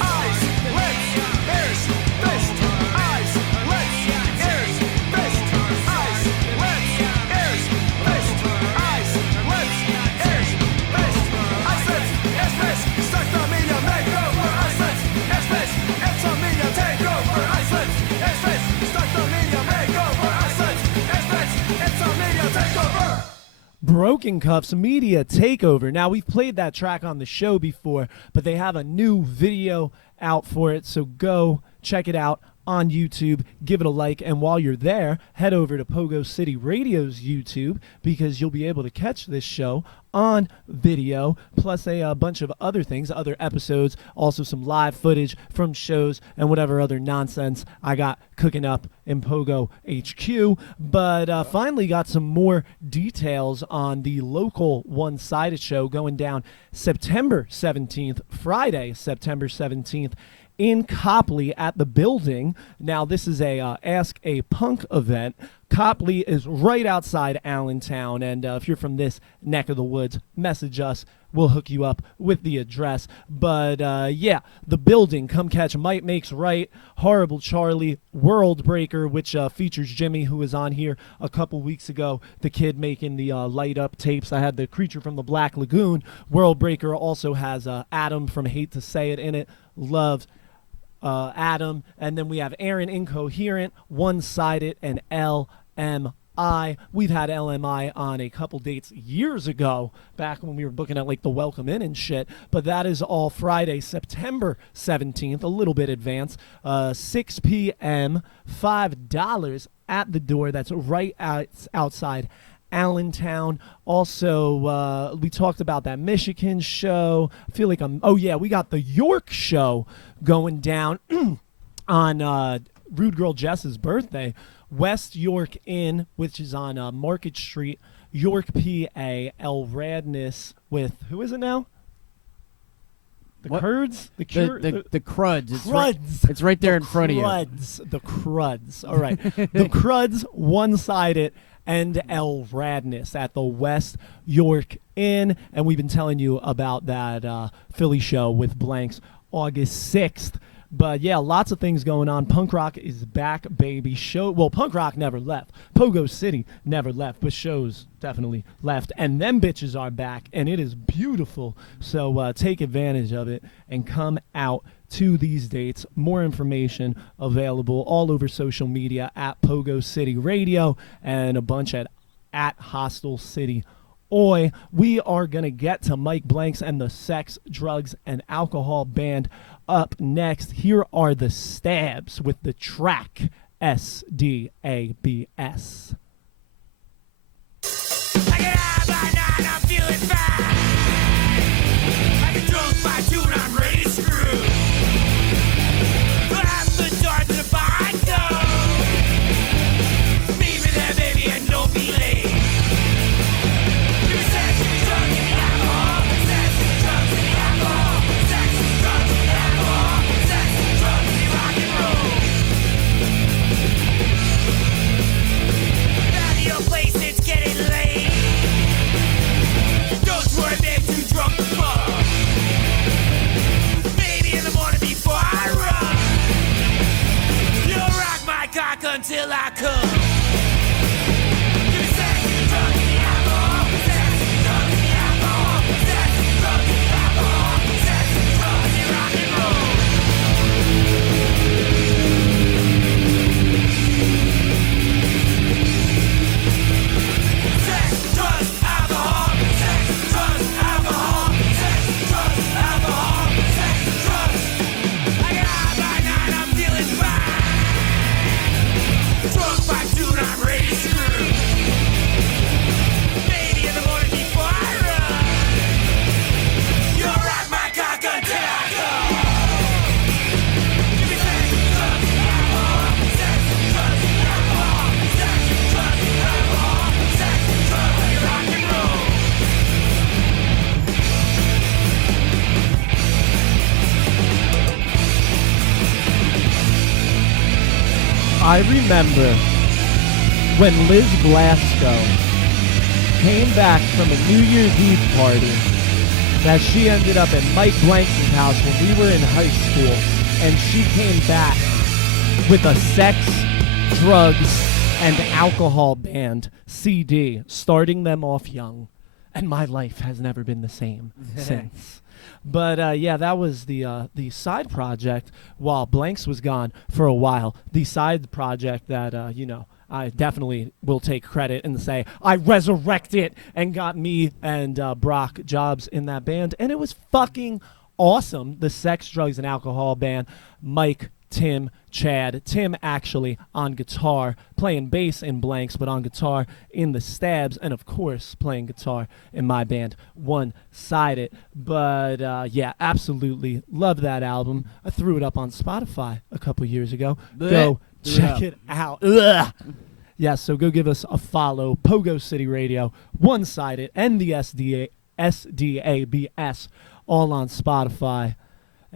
Eyes, lips, ears, fist. Eyes, lips, ears, fist. Eyes, lips, ears, fist. Eyes, lips, ears, fist. Eyes, lips, ears, fist. Start the media makeover. Eyes, lips, ears, fist. It's a media takeover. Eyes, lips, ears, fist. Start the media makeover. Eyes, lips, ears, fist. It's a media takeover. Broken Cuffs Media Takeover. Now, we've played that track on the show before, but they have a new video out for it, so go check it out on YouTube. Give it a like, and while you're there, head over to Pogo City Radio's YouTube, because you'll be able to catch this show on video, plus a bunch of other things, other episodes, also some live footage from shows and whatever other nonsense I got cooking up in Pogo HQ. But finally got some more details on the local one-sided show going down September 17th, Friday, September 17th, in Copley at the building. Now, this is a Ask a Punk event. Copley is right outside Allentown, and if you're from this neck of the woods, message us. We'll hook you up with the address. But yeah, the building, come catch Mike Makes Right, Horrible Charlie, World Breaker, which features Jimmy, who was on here a couple weeks ago, the kid making the light up tapes. I had the Creature from the Black Lagoon. World Breaker also has Adam from Hate to Say It in it. Loved Adam. And then we have Aaron Incoherent, One-Sided, and LMI. We've had LMI on a couple dates years ago, back when we were booking at like the Welcome Inn and shit. But that is all Friday, September 17th, a little bit advance, 6 p.m., $5 at the door. That's right outside Allentown. Also, we talked about that Michigan show. I feel like oh yeah, we got the York show going down on Rude Girl Jess's birthday. West York Inn, which is on Market Street, York, PA. El Radness with, who is it now? The What? Kurds? The Cruds. Cruds. It's right there in front of you. The Cruds. All right. The Cruds, One-Sided, and El Radness at the West York Inn. And we've been telling you about that Philly show with Blanks August 6th. But yeah, lots of things going on. Punk rock is back, baby. Punk rock never left. Pogo City never left, but shows definitely left. And them bitches are back, and it is beautiful. So take advantage of it and come out to these dates. More information available all over social media at Pogo City Radio, and a bunch at Hostel City. Oi, we are going to get to Mike Blanks and the Sex, Drugs, and Alcohol Band up next. Here are the Stabs with the track SDABS. I get high by 9, I'm feeling fine. I get drunk by 2 and I'm ready to screw. Put out the door to the bar I go. Meet me there, baby, and don't be late. Give me sex, give me drugs, give me alcohol. Sex, give me drugs, give me alcohol. Sex, give me drugs, give me alcohol. Sex, give me drugs, give me rock and roll. Get out of your place, it's getting late. Don't worry, babe, too drunk to fuck. Maybe in the morning before I run. You'll rock my cock until I come. Give me sex, give me drugs, give me alcohol. Sex, give me drugs, give me alcohol. Sex, give me drugs, give me alcohol. Sex, give me drugs, give me rock and roll. Sex, drugs, alcohol. Sex, drugs, alcohol. Sex, drugs, alcohol. Sex, drugs. I get high by 9, I'm feeling fine. Drunk by 2 and I'm ready to screw. Maybe in the morning before I run. You'll rock my cock until I come. Give me sex, drugs, alcohol. Sex, drugs, alcohol. Sex, drugs, alcohol. Sex, drugs, rock and roll. I remember when Liz Glasgow came back from a New Year's Eve party that she ended up at Mike Blanks' house when we were in high school, and she came back with a Sex, Drugs, and Alcohol Band CD, starting them off young. And my life has never been the same since. But yeah, that was the side project while Blanks was gone for a while. The side project that, I definitely will take credit and say I resurrected and got me and Brock jobs in that band. And it was fucking awesome. The Sex, Drugs, and Alcohol Band. Mike, Tim, Chad, Tim actually on guitar, playing bass in Blanks, but on guitar in the Stabs, and of course playing guitar in my band, One Sided. But yeah, absolutely love that album. I threw it up on Spotify a couple years ago. Go check it out. Ugh. Yeah, so go give us a follow. PoGo City Radio, One Sided, and the SDABS, all on Spotify.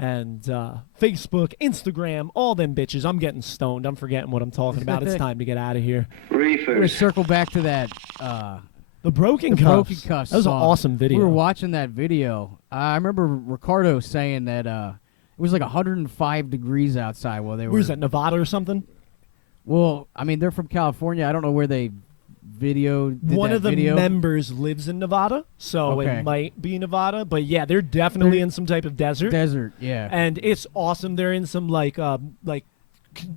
And Facebook, Instagram, all them bitches. I'm getting stoned. I'm forgetting what I'm talking about. It's time to get out of here. We're going to circle back to that. The Broken Cuffs. Broken Cuffs That was an song. awesome video. We were watching that video. I remember Ricardo saying that it was like 105 degrees outside while they were. Where's that, Nevada or something? Well, I mean, they're from California. I don't know where they One of the members lives in Nevada, so Okay. it might be Nevada. But yeah, they're definitely in some type of desert. Desert, yeah. And it's awesome. They're in some like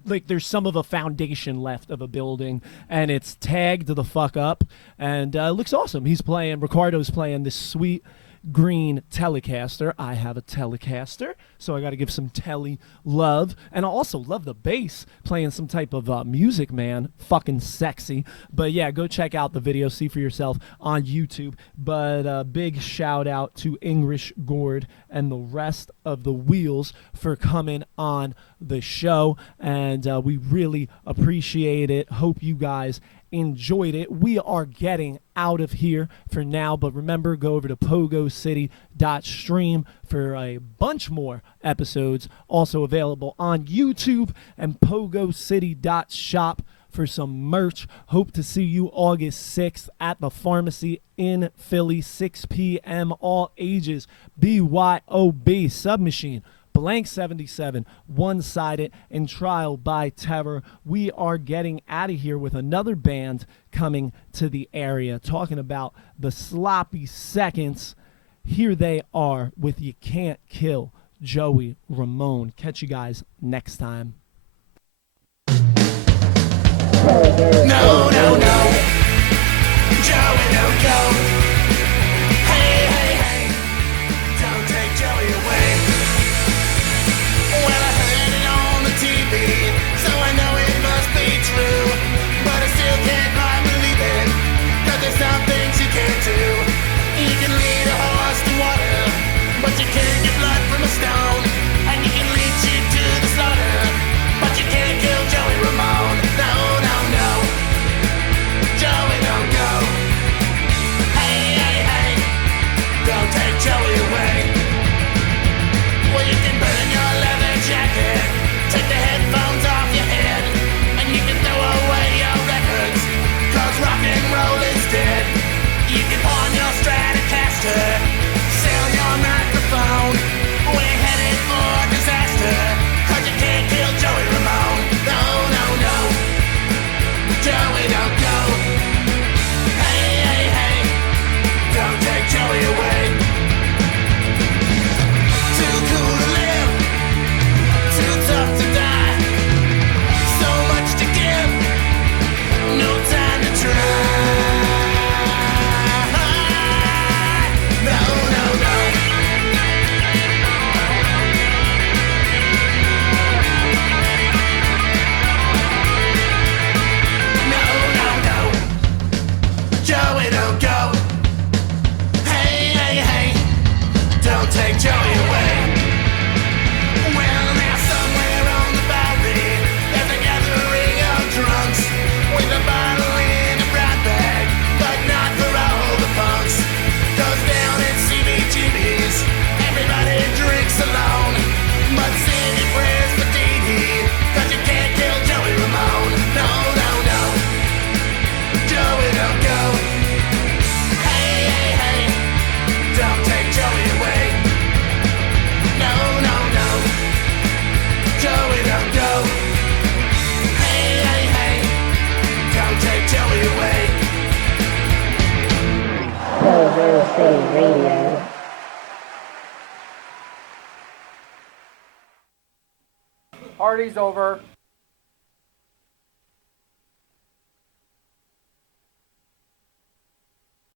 there's some of a foundation left of a building, and it's tagged the fuck up, and it looks awesome. Ricardo's playing this sweet green Telecaster. I have a Telecaster, so I got to give some telly love. And I also love the bass, playing some type of music, man. Fucking sexy. But yeah, go check out the video, see for yourself on YouTube. But big shout out to Engrish Gord and the rest of the Wheels for coming on the show, and we really appreciate it. Hope you guys enjoyed it. We are getting out of here for now, but remember, go over to pogocity.stream for a bunch more episodes, also available on YouTube, and pogocity.shop for some merch. Hope to see you August 6th at the pharmacy in Philly, 6 p.m. all ages. BYOB, Submachine, Blank 77, One Sided, and Trial by Terror. We are getting out of here with another band coming to the area, talking about the Sloppy Seconds. Here they are with You Can't Kill Joey Ramone. Catch you guys next time. No, no, no. Joey, don't go. Hey, hey, hey. Don't take Joey away. Well, I heard it on the TV, so I know it must be true. But I still can't quite believe it, 'cause there's some things you can't do. You can lead a horse to water, but you can't get blood from a stone. And you can lead sheep to the slaughter, but you can't kill Joey Ramone. No, no, no. Joey, don't go. Hey, hey, hey. Don't take Joey away. Well, you can burn your leather jacket, take the headphones off your head, and you can throw away your records, 'cause rock and roll is dead. You can pawn your Stratocaster, sell your microphone. We're headed for disaster, 'cause you can't kill Joey Ramone. No, no, no. Joey, don't go. Hey, hey, hey. Don't take Joey away. Too cool to live, too tough to die. So much to give, no time to try. No, no, no. No, no, no. Joey, don't go. Hey, hey, hey. Don't take Joey away. Well, now somewhere on the Bowery, there's a gathering of drunks with a bottle in a brown bag, but not for all the punks. 'Cause down at CBGB's, everybody drinks alone, but singing prayers for Dee Dee, 'cause you can't kill Joey Ramone. No, no, no. Joey, don't go. Hey, hey, hey. Don't take Joey away. No, no, no. Joey, don't go. Hey, hey, hey. Don't take Joey away. PoGo City Radio. Party's over.